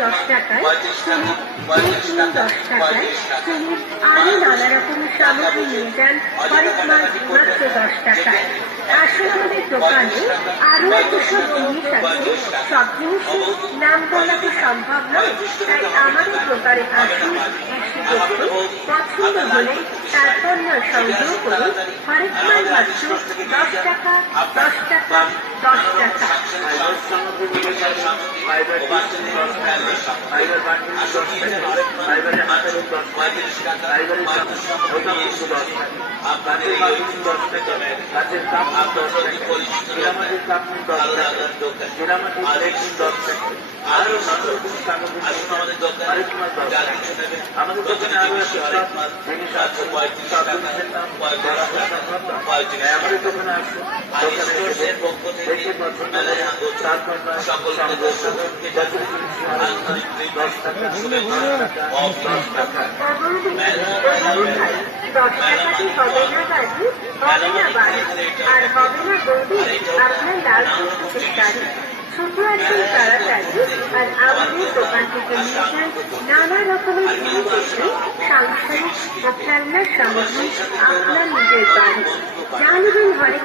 দশ টাকায় আরো নানা রকমের সামগ্রী নিয়ে যান হরেক মাছ মাত্র 10 টাকায়। আসলে আমাদের দোকানে আরো এত সব জিনিস আছে, সব জিনিসের নাম বলা তো সম্ভব নয়, তাই আমাদের দোকানে আসুন, এসে দেখুন, পছন্দ হলে তারপর না সংগ্রহ করুন। হরেক মাছ মাত্র 10 টাকা, 10 টাকা, 10 টাকা। আমাদের দোকানে আরো আর হবে না বৌদি আপনার লাল শুধু একদম তাড়াতাড়ি। আর আমাদের দোকান থেকে নিয়ে যান নানা রকমের সাংসারিক ও খেলনার সামগ্রী আপনার নিজের বাড়ি। জানবেন হরেক